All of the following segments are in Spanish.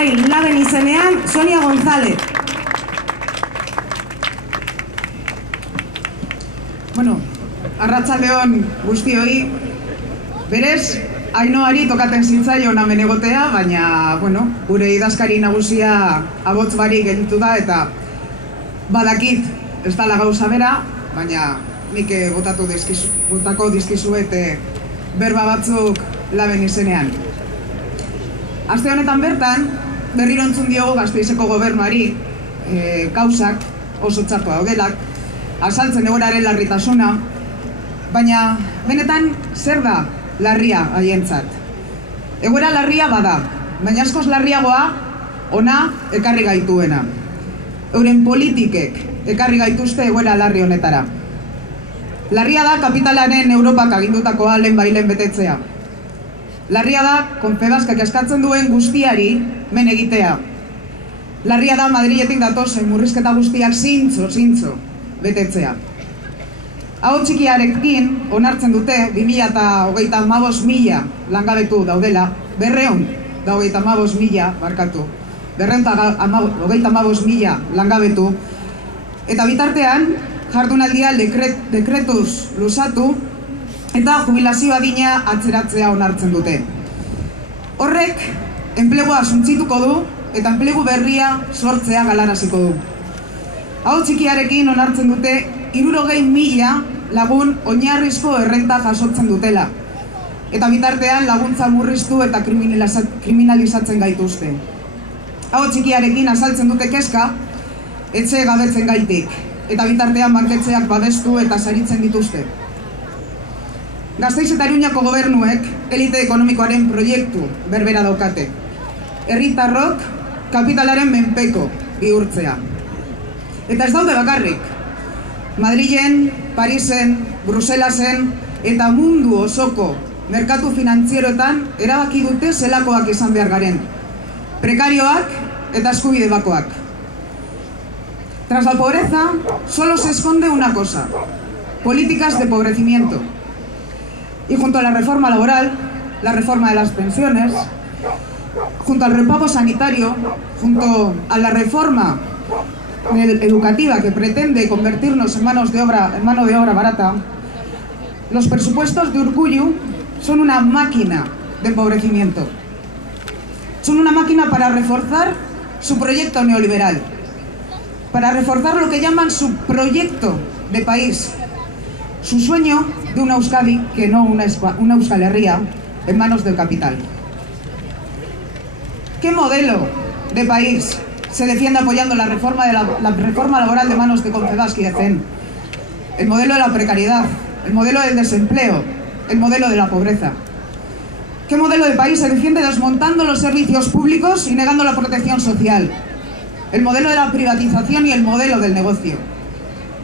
Laben izenean, Sonia González. Bueno, arratsaldeon guztioi. Berez, Ainoari tokaten zitzaion hemen egotea, baina, bueno, gure idazkari nagusia abotz barik gelditu da eta badakit ez dela gauza bera, baina nik botako dizkizuet berba batzuk Laben izenean. Aste honetan bertan, berriro entzun diogu Gasteizeko gobernuari kausak oso txartu daudelak, azaltzen egoeraren larritasuna, baina benetan zer da larria haientzat? Egoera larria bada, baina askoz larriagoa ona ekarri gaituena. Euren politikek ekarri gaituzte egoera larri honetara. Larria da kapitalaren Europak agindutakoa lehenbailen betetzea. Larria da Confebaskak eskatzen duen guztiari men egitea. Larria da Madriletik datozen murrizketa guztiak zintzo betetzea. Hau txikiarekin onartzen dute 235.000 langabetu daudela, 235.000 langabetu, eta bitartean jardunaldia dekretuz luzatu eta jubilazio adina atzeratzea onartzen dute. Horrek enplegua suntsituko du eta enplegu berria sortzea galaraziko du. Hau txikiarekin onartzen dute 60.000 lagun oinarrizko errenta jasotzen dutela. Eta bitartean laguntza murriztu eta kriminalizatzen gaituzte. Hau txikiarekin azaltzen dute kezka, etxe gabetzen gaitik. Eta bitartean banketxeak babestu eta saritzen dituzte. Gasteiz eta Iruñako gobernuek elite ekonomikoaren proiektu berbera daukate. Herritarrok kapitalaren menpeko bihurtzea. Eta ez daude bakarrik. Madrilen, Parisen, Bruselasen eta mundu osoko merkatu finantzieroetan erabaki dute zelakoak izan behar garen. Prekarioak eta eskubide bakoak. Tras la pobreza, solo se esconde una cosa: políticas de empobrecimiento. Y junto a la reforma laboral, la reforma de las pensiones, junto al repago sanitario, junto a la reforma educativa que pretende convertirnos en mano de obra barata, los presupuestos de Urkullu son una máquina de empobrecimiento. Son una máquina para reforzar su proyecto neoliberal, para reforzar lo que llaman su proyecto de país, su sueño de una Euskadi que no una Euskal Herria en manos del capital. ¿Qué modelo de país se defiende apoyando la reforma laboral de manos de Confebask y de CEN? El modelo de la precariedad, el modelo del desempleo, el modelo de la pobreza. ¿Qué modelo de país se defiende desmontando los servicios públicos y negando la protección social? El modelo de la privatización y el modelo del negocio.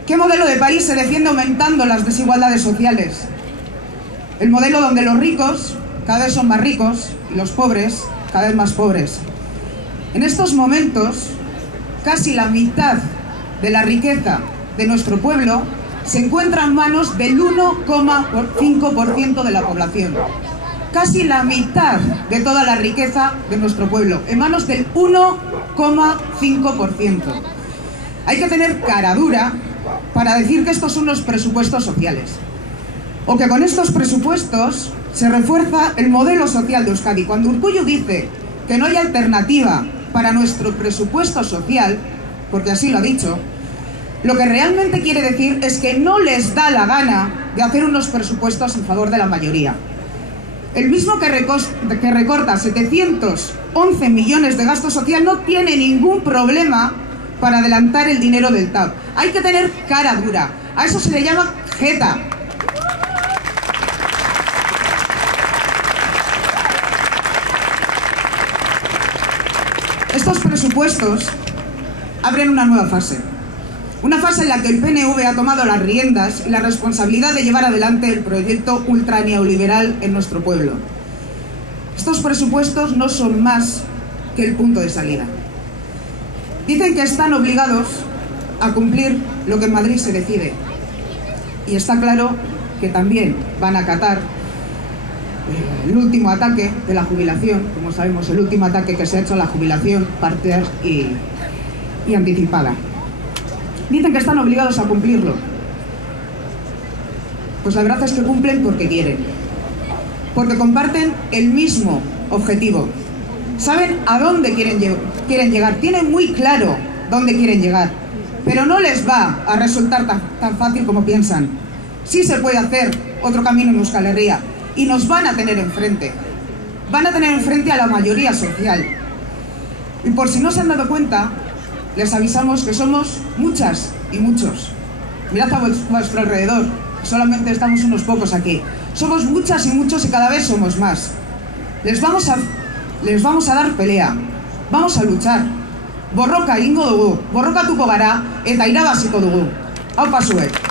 ¿Qué modelo de país se defiende aumentando las desigualdades sociales? El modelo donde los ricos cada vez son más ricos y los pobres cada vez más pobres. En estos momentos, casi la mitad de la riqueza de nuestro pueblo se encuentra en manos del 1,5% de la población. Casi la mitad de toda la riqueza de nuestro pueblo, en manos del 1,5%. Hay que tener cara dura para decir que estos son los presupuestos sociales. O que con estos presupuestos se refuerza el modelo social de Euskadi. Cuando Urkullu dice que no hay alternativa para nuestro presupuesto social, porque así lo ha dicho, lo que realmente quiere decir es que no les da la gana de hacer unos presupuestos en favor de la mayoría. El mismo que recorta 711 millones de gasto social no tiene ningún problema para adelantar el dinero del TAV. Hay que tener cara dura. A eso se le llama jeta. Estos presupuestos abren una nueva fase. Una fase en la que el PNV ha tomado las riendas y la responsabilidad de llevar adelante el proyecto ultraneoliberal en nuestro pueblo. Estos presupuestos no son más que el punto de salida. Dicen que están obligados a cumplir lo que en Madrid se decide. Y está claro que también van a acatar el último ataque de la jubilación, como sabemos, el último ataque que se ha hecho a la jubilación parcial y anticipada. Dicen que están obligados a cumplirlo. Pues la verdad es que cumplen porque quieren. Porque comparten el mismo objetivo. Saben a dónde quieren llegar. Tienen muy claro dónde quieren llegar. Pero no les va a resultar tan fácil como piensan. Sí se puede hacer otro camino en Euskal Herria. Y nos van a tener enfrente. Van a tener enfrente a la mayoría social. Y por si no se han dado cuenta, les avisamos que somos muchas y muchos. Mirad a vuestro alrededor. Solamente estamos unos pocos aquí. Somos muchas y muchos y cada vez somos más. Les vamos a dar pelea. Vamos a luchar. Borroka egingo dugu. Borrokatuko gara eta irabaziko dugu. Aupa zuek.